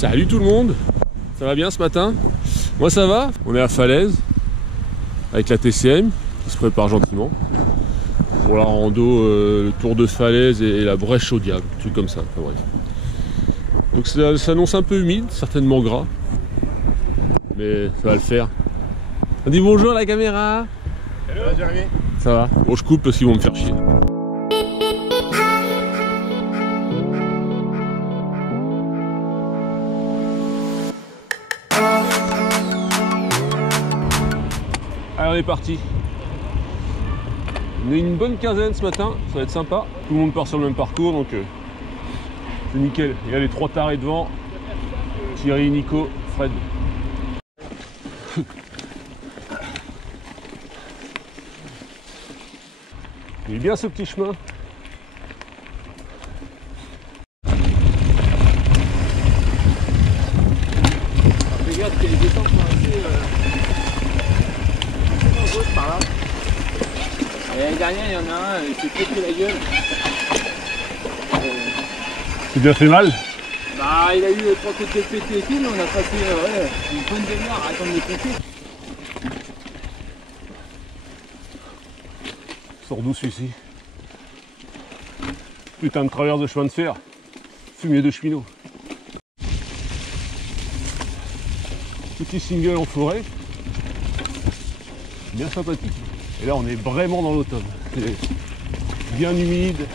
Salut tout le monde, ça va bien ce matin? Moi ça va, on est à Falaise avec la TCM qui se prépare gentiment pour la rando, le tour de Falaise et la brèche au diable, un truc comme ça, enfin, bref. Donc ça s'annonce un peu humide, certainement gras, mais ça va le faire. On dit bonjour à la caméra. Hello Jérémy. Ça va? Bon, je coupe parce qu'ils vont me faire chier. Allez, on est parti. On est une bonne quinzaine ce matin, ça va être sympa. Tout le monde part sur le même parcours, donc c'est nickel. Il y a les trois tarés devant. Thierry, Nico, Fred. Il est bien ce petit chemin. Fais gaffe qu'il y a des descentes assez dangereuses par là. L'année dernière, il y en a un, il s'est pété la gueule. C'est bien fait mal. Bah, il a eu 3 coups de pété et tout, mais on a passé une bonne demi-heure à attendre les pompiers. Sort d'où celui-ci? Putain de traverse de chemin de fer. Fumier de cheminot. Petit single en forêt. Bien sympathique. Et là on est vraiment dans l'automne. C'est bien humide.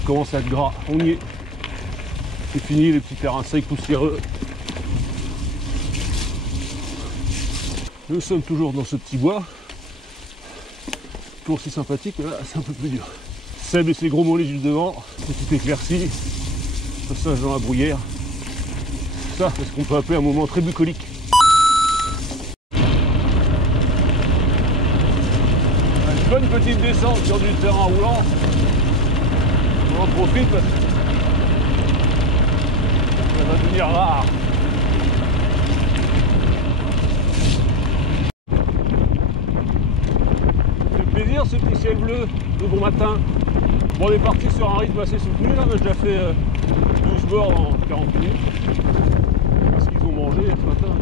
Il commence à être gras. On y est. C'est fini les petits terrains secs poussiéreux. Nous sommes toujours dans ce petit bois. Toujours aussi sympathique, mais là c'est un peu plus dur. Seb et ses gros mollets juste devant, petite éclaircie, passage dans la bruyère. Ça, c'est ce qu'on peut appeler un moment très bucolique. Une bonne petite descente sur du terrain roulant. On en profite parce que ça va devenir rare. Plaisir ce petit ciel bleu de bon matin. Bon, on est parti sur un rythme assez soutenu là, j'ai déjà fait 12 bords en 40 minutes. Parce qu'ils ont mangé ce matin.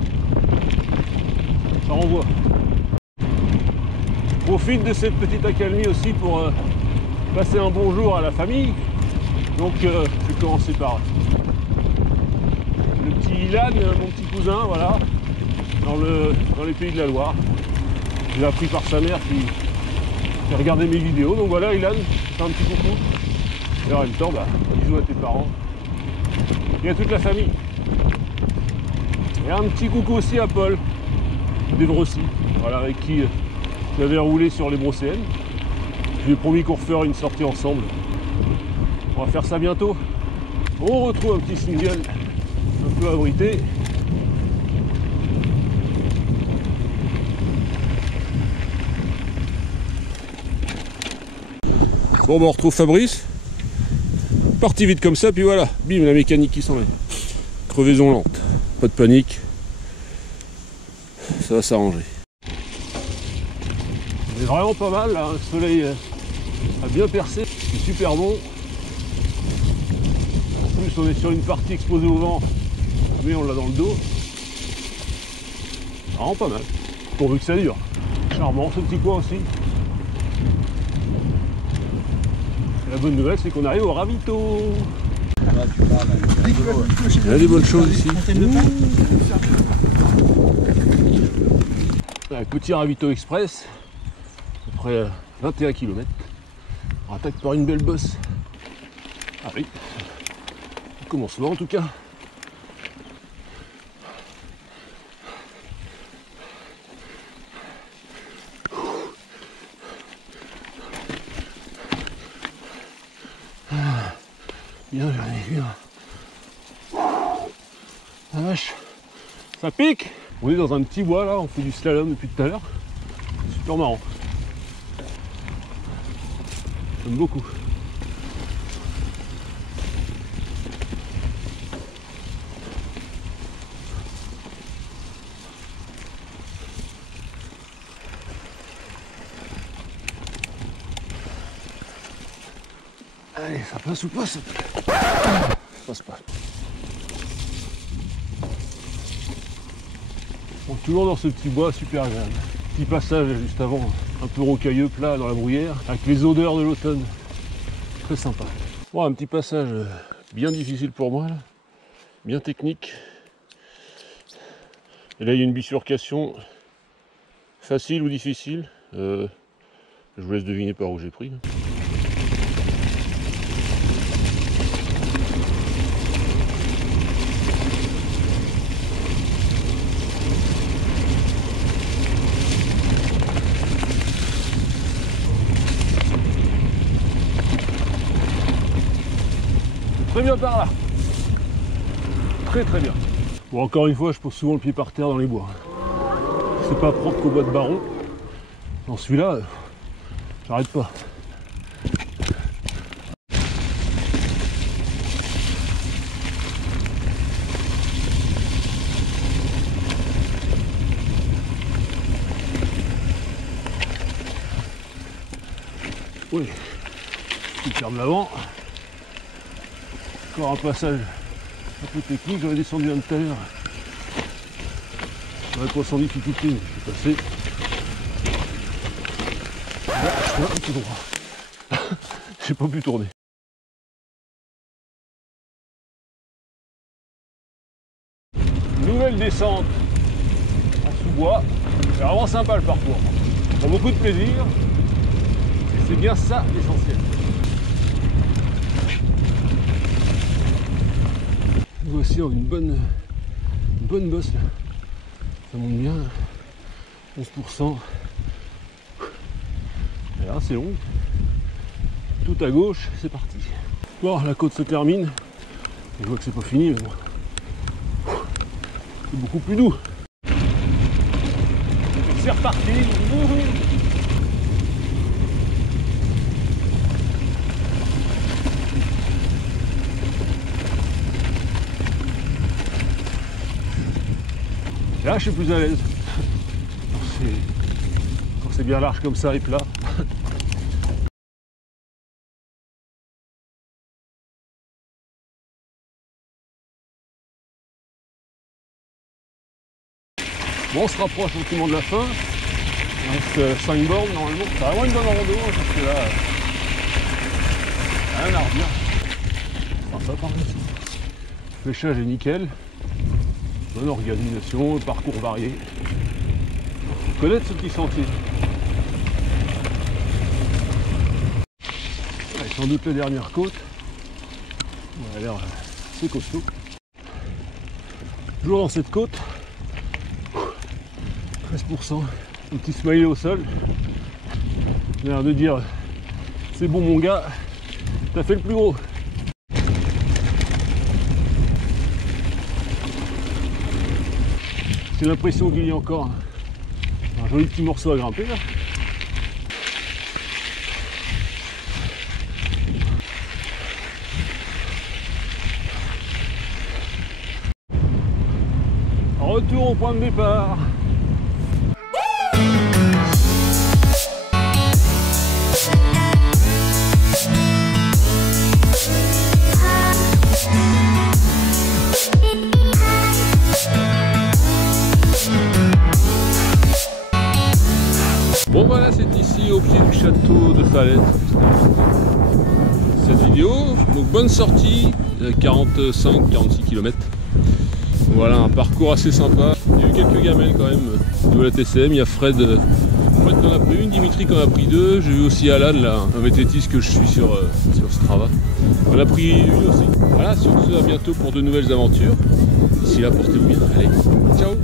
Ça renvoie. Profite de cette petite accalmie aussi pour passer un bonjour à la famille. Donc je vais commencer par le petit Ilan, mon petit cousin, voilà, dans les pays de la Loire. Je l'ai appris par sa mère qui regardé mes vidéos, donc voilà Ilan, fais un petit coucou. Et en même temps, bisous à tes parents et à toute la famille. Et un petit coucou aussi à Paul d'Evrossi, voilà, avec qui j'avais roulé sur les Brocéennes. Je lui ai promis qu'on referait une sortie ensemble. On va faire ça bientôt. On retrouve un petit single un peu abrité. Bon, on retrouve Fabrice. Parti vite comme ça, puis voilà, bim, la mécanique qui s'en est. Crevaison lente, pas de panique. Ça va s'arranger. C'est vraiment pas mal, là. Le soleil a bien percé, c'est super bon. En plus, on est sur une partie exposée au vent, mais on l'a dans le dos. Vraiment pas mal, pourvu que ça dure. Charmant ce petit coin aussi. La bonne nouvelle, c'est qu'on arrive au ravito. Il y a des bonnes choses ici. Un petit ravito express, à peu près 21 km. On attaque par une belle bosse. Ah oui, commencement en tout cas. Bien, bien. La vache, ça pique. On est dans un petit bois là, on fait du slalom depuis tout à l'heure. Super marrant. J'aime beaucoup. Allez, ça passe ou pas ça passe pas. Toujours dans ce petit bois super agréable. Petit passage juste avant, un peu rocailleux, plat dans la bruyère, avec les odeurs de l'automne. Très sympa. Bon, un petit passage bien difficile pour moi, là. Bien technique. Et là, il y a une bifurcation facile ou difficile. Je vous laisse deviner par où j'ai pris. Très bien par là. Très très bien. Bon, encore une fois, je pose souvent le pied par terre dans les bois. C'est pas propre qu'au bois de Baron. Dans celui-là, j'arrête pas. Oui, je ferme l'avant. Encore un passage un peu technique, j'aurais descendu un tout à l'heure. J'aurais pas sans difficulté, mais je suis passé. Là, je suis tout droit. J'ai pas pu tourner. Nouvelle descente en sous-bois. C'est vraiment sympa le parcours. On prend beaucoup de plaisir. Et c'est bien ça l'essentiel. Nous voici dans une bonne bosse là. Ça monte bien. 11%. Et là c'est long. Tout à gauche, c'est parti. Bon, la côte se termine. Je vois que c'est pas fini, mais bon. C'est beaucoup plus doux. C'est reparti. Là, je suis plus à l'aise. Quand c'est bien large comme ça et plat. Bon, on se rapproche gentiment de la fin. Il reste 5 bornes normalement. C'est vraiment une bonne rando parce que là, rien à redire. Enfin, ça par ici. Le fléchage est nickel. Bonne organisation, parcours varié. Faut connaître ce petit sentier. Ouais, sans doute la dernière côte. On a l'air assez costaud. Toujours dans cette côte. 13%. Un petit smiley au sol. J'ai l'air de dire c'est bon mon gars, t'as fait le plus gros. J'ai l'impression qu'il y a encore un joli petit morceau à grimper là. Retour au point de départ. Bon voilà, c'est ici au pied du château de Salette. Cette vidéo, donc bonne sortie, 45-46 km. Voilà, un parcours assez sympa. Il y a eu quelques gamelles quand même de la TCM. Il y a Fred qui en a pris une, Dimitri qui en a pris deux. J'ai vu aussi Alan, là, un vététiste que je suis sur Strava. On a pris une aussi. Voilà, sur ce, à bientôt pour de nouvelles aventures. D'ici là, portez-vous bien. Allez, ciao!